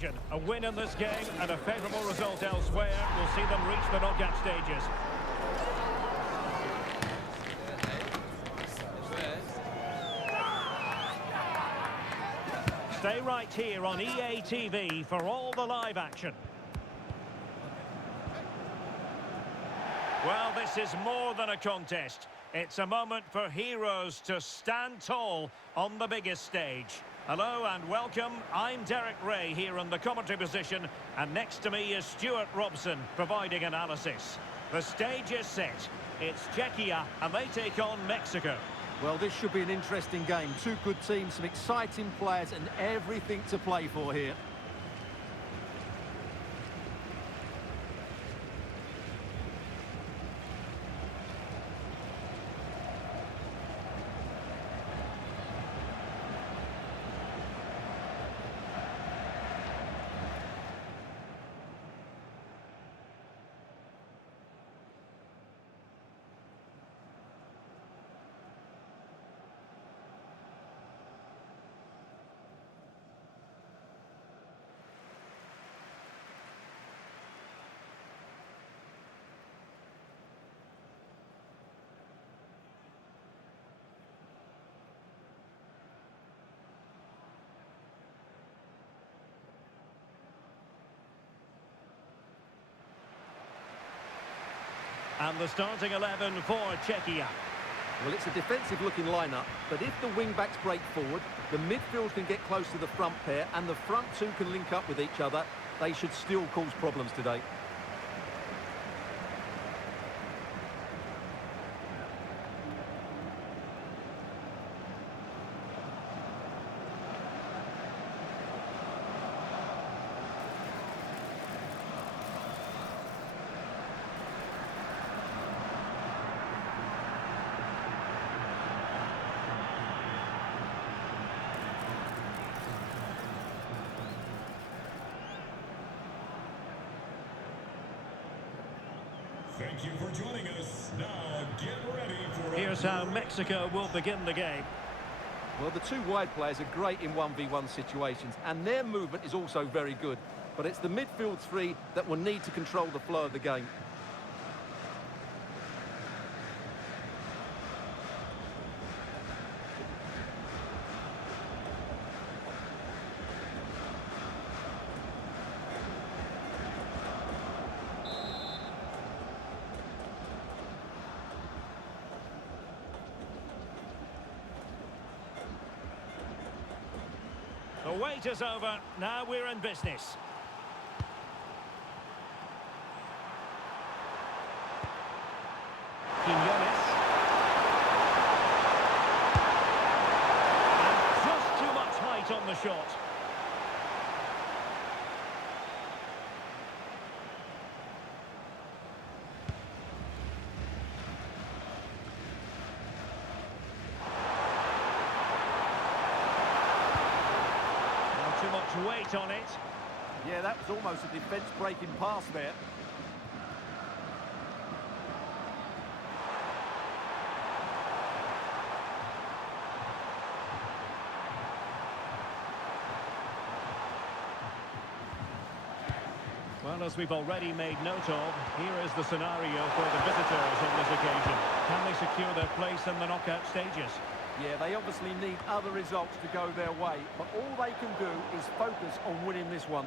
A win in this game and a favourable result elsewhere will see them reach the knockout stages. Stay right here on EA TV for all the live action. Well, this is more than a contest. It's a moment for heroes to stand tall on the biggest stage. Hello and welcome. I'm Derek Ray here in the commentary position, and next to me is Stuart Robson providing analysis. The stage is set. It's Czechia and they take on Mexico. Well, this should be an interesting game. Two good teams, some exciting players and everything to play for here. And the starting 11 for Czechia. Well, it's a defensive-looking lineup, but if the wing-backs break forward, the midfield can get close to the front pair, and the front two can link up with each other, they should still cause problems today. Thank you for joining us. Now get ready for... Here's how Mexico will begin the game. Well, the two wide players are great in 1v1 situations, and their movement is also very good. But it's the midfield three that will need to control the flow of the game. The wait is over. Now we're in business. Quiñones. And just too much height on the shot. Too much weight on it. Yeah, that was almost a defence-breaking pass there. Well, as we've already made note of, here is the scenario for the visitors on this occasion. Can they secure their place in the knockout stages? Yeah, they obviously need other results to go their way, but all they can do is focus on winning this one.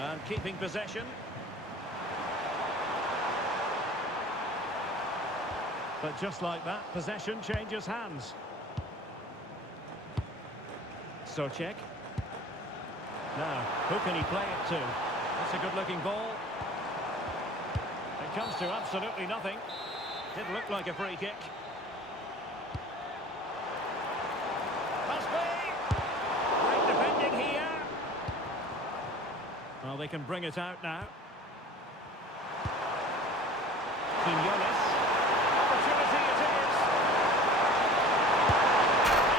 And keeping possession. But just like that, possession changes hands. Czech. Now, who can he play it to? That's a good-looking ball. It comes to absolutely nothing. Didn't look like a free kick. Must be! Great defending here. Well, they can bring it out now. Quiñones. Opportunity it is.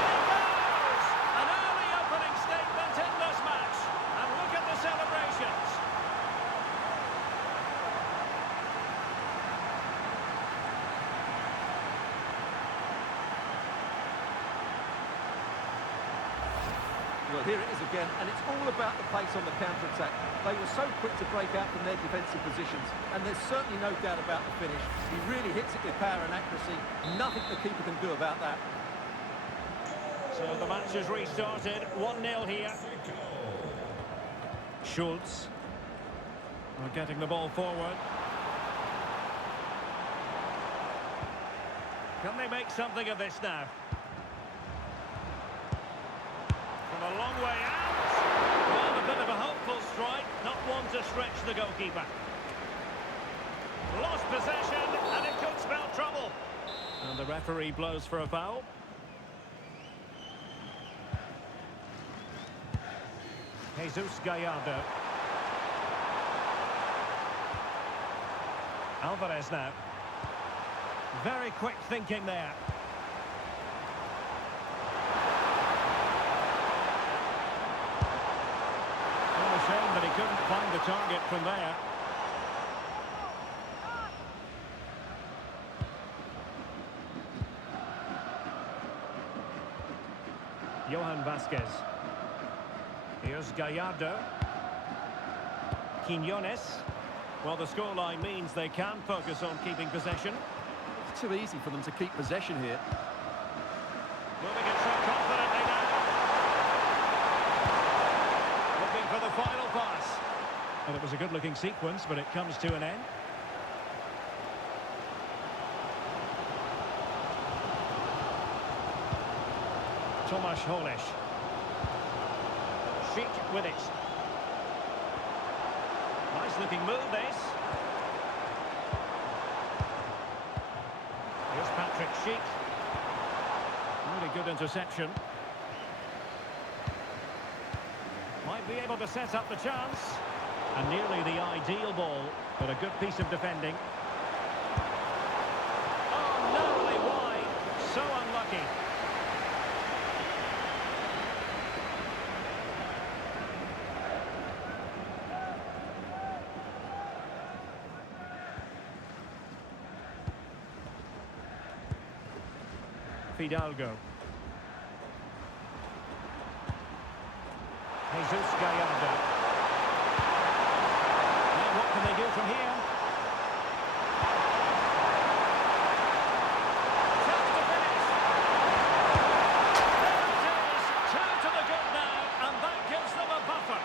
And it goes! An early opening statement in this match. And look at the celebrations. Well, here it is again, and it's all about the pace on the counter-attack. They were so quick to break out from their defensive positions, and there's certainly no doubt about the finish. He really hits it with power and accuracy. Nothing the keeper can do about that. So the match has restarted. 1-0 here. Schultz. We're getting the ball forward. Can they make something of this now? From a long way out. Well, a bit of a hopeful strike. Not one to stretch the goalkeeper. Lost possession, and it could spell trouble. And the referee blows for a foul. Jesus Gallardo. Alvarez now. Very quick thinking there. What a shame that he couldn't find the target from there. Johan Vasquez. Here's Gallardo. Quiñones. Well, the scoreline means they can focus on keeping possession. It's too easy for them to keep possession here. Moving it so confidently now. Looking for the final pass. And it was a good-looking sequence, but it comes to an end. Tomasz Holeš. Schick with it. Nice-looking move, this. Here's Patrick Schick. Really good interception. Might be able to set up the chance. And nearly the ideal ball, but a good piece of defending. Oh, narrowly wide. So unlucky. Fidalgo. Jesus Gallardo. Now what can they do from here? Chance to finish. There it is. 2 to the good now, and that gives them a buffer.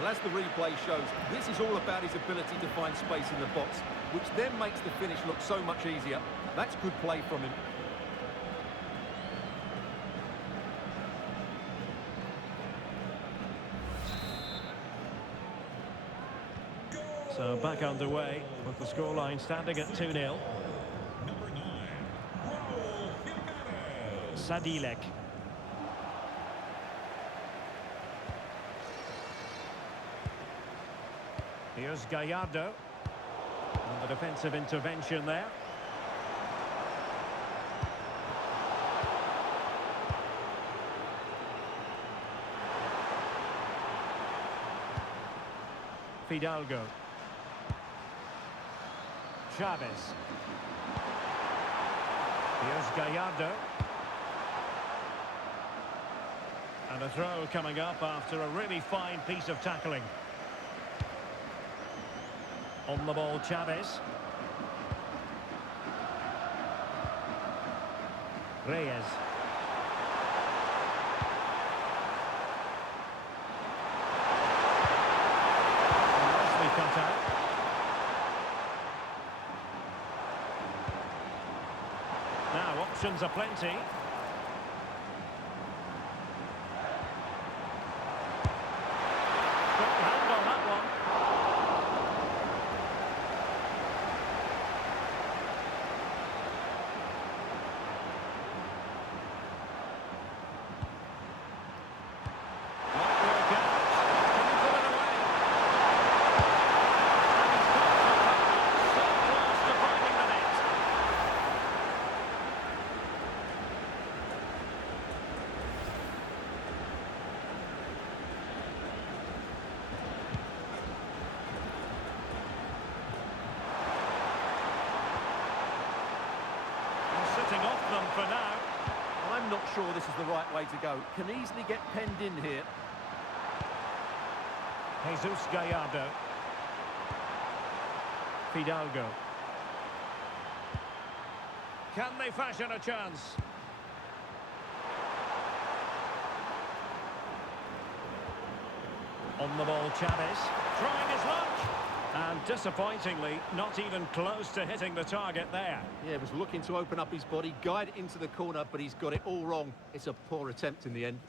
Well, as the replay shows, this is all about his ability to find space in the box, which then makes the finish look so much easier. That's good play from him. So back underway with the scoreline standing at 2-0. Number 9, Raul Jimenez. Sadilek. Here's Gallardo. And the defensive intervention there. Fidalgo. Chavez. Here's Gallardo. And a throw coming up after a really fine piece of tackling. On the ball, Chavez. Reyes. Nicely cut out. Now, options are plenty. Got the hand on that one. not sure this is the right way to go. Can easily get penned in here. Jesus Gallardo. Fidalgo. Can they fashion a chance? On the ball, Chavez. Trying his luck. And disappointingly, not even close to hitting the target there. Yeah, was looking to open up his body, guide it into the corner, but he's got it all wrong. It's a poor attempt in the end.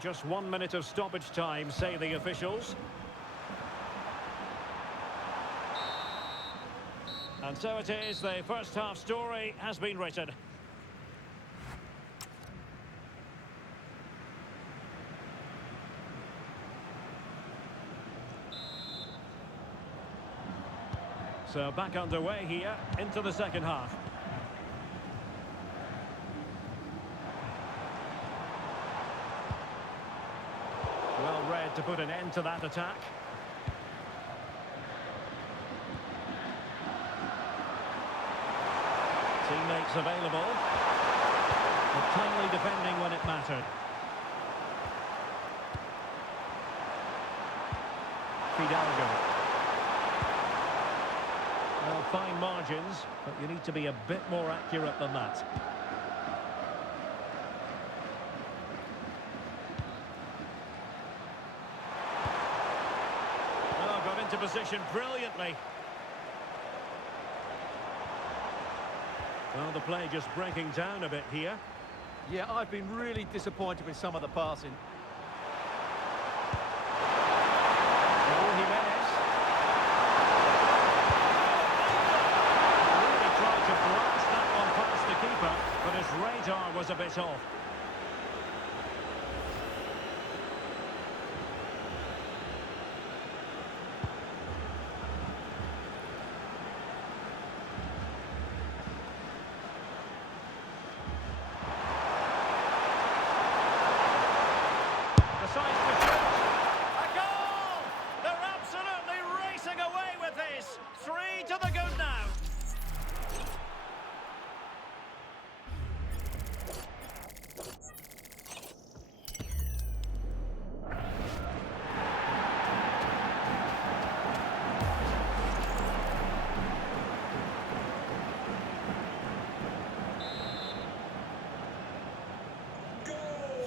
Just 1 minute of stoppage time, say the officials. And so it is, the first half story has been written. So back underway here into the second half. Well read to put an end to that attack. Teammates available. But timely defending when it mattered. Fidalgo. Well, fine margins, but you need to be a bit more accurate than that. Oh, got into position brilliantly. Well, the play just breaking down a bit here. Yeah, I've been really disappointed with some of the passing. But his radar was a bit off. Decides to shoot. A goal! They're absolutely racing away with this. 3 to the good now.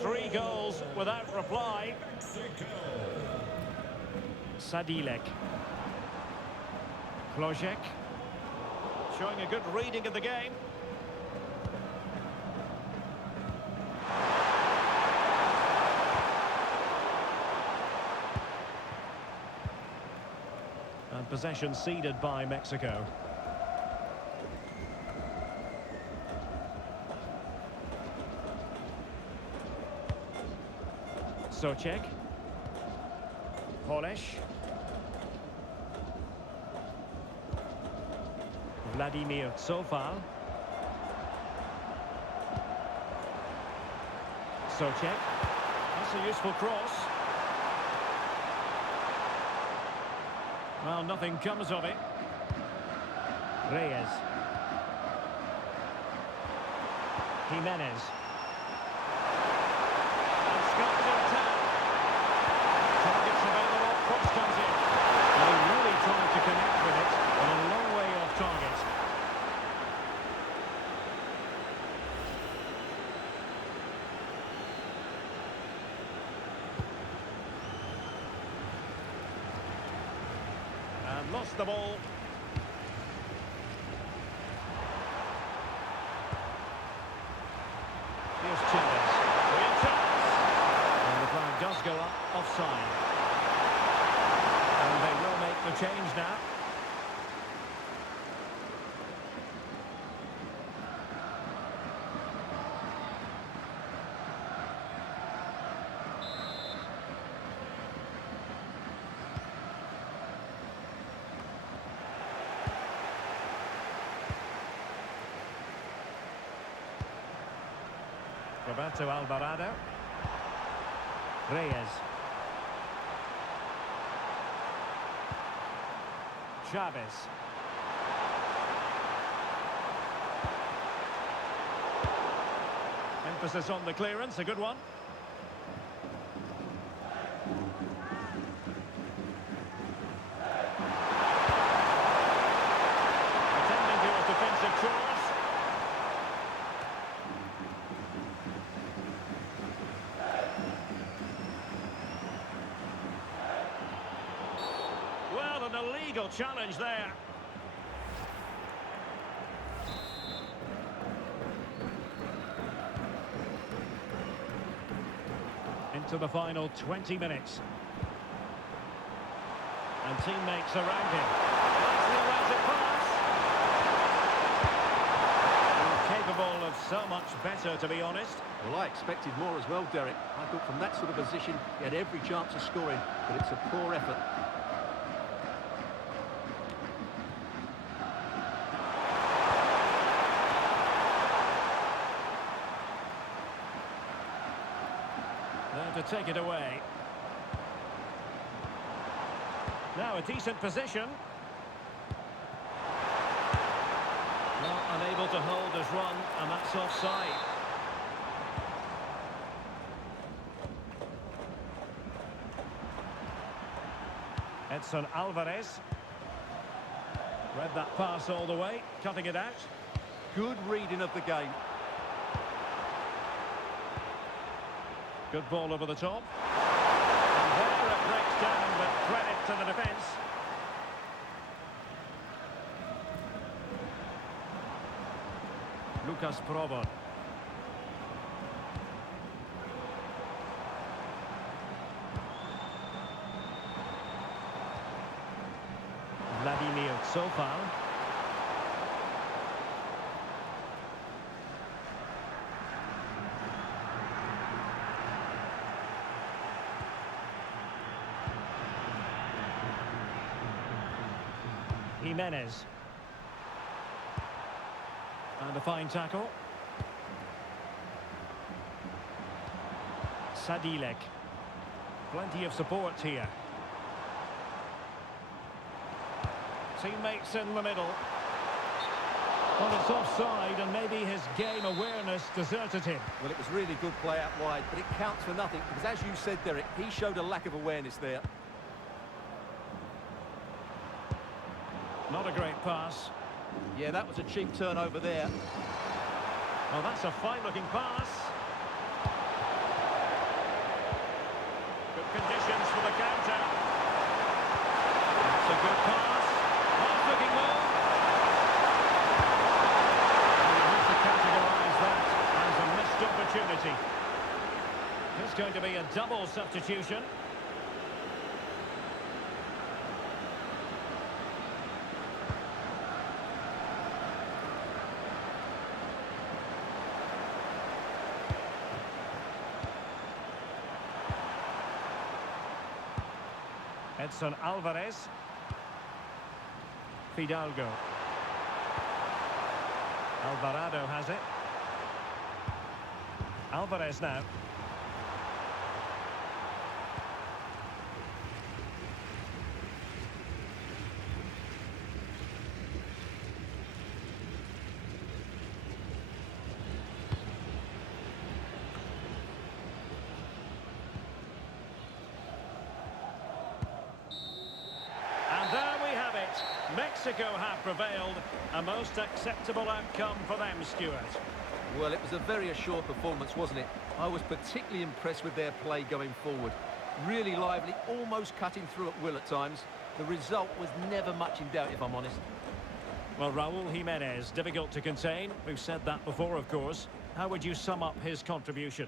Three goals without reply. Sadilek. Klojek. Showing a good reading of the game. And possession ceded by Mexico. Czech. Polish. Vladimir Sofal. Czech. That's a useful cross. Well, nothing comes of it. Reyes. Jimenez. Cross comes in. They really tried to connect with it, but a long way off target. And lost the ball. Here's Chavez. Real chance. And the flag does go up offside. And they will make the change now. Roberto Alvarado. Reyes. Chavez. Emphasis on the clearance, a good one. Attending to his defensive chores. Well, an illegal challenge there. Into the final 20 minutes. And teammates around him. Nicely it pass. Capable of so much better, to be honest. Well, I expected more as well, Derek. I thought from that sort of position, he had every chance of scoring, but it's a poor effort. There to take it away. Now a decent position. Well, unable to hold his run, and that's offside. Edson Alvarez. Read that pass all the way, cutting it out. Good reading of the game. Good ball over the top. And there it breaks down, but credit to the defence. Lucas Provo. Vladimir Sofal. Jimenez. And a fine tackle. Sadilek. Plenty of support here. Teammates in the middle. Well, it's offside, and maybe his game awareness deserted him. Well, it was really good play out wide, but it counts for nothing, because as you said, Derek, he showed a lack of awareness there. Not a great pass. Yeah, that was a cheap turnover there. Well, that's a fine-looking pass. Good conditions for the counter. That's a good pass. Nice-looking move. You have to categorise that as a missed opportunity. It's going to be a double substitution. Edson Alvarez. Fidalgo. Alvarado has it. Alvarez now. And there we have it. Mexico have prevailed. A most acceptable outcome for them, Stuart. Well, it was a very assured performance, wasn't it? I was particularly impressed with their play going forward. Really lively, almost cutting through at will at times. The result was never much in doubt, if I'm honest. Well, Raúl Jiménez, difficult to contain. We've said that before, of course. How would you sum up his contribution?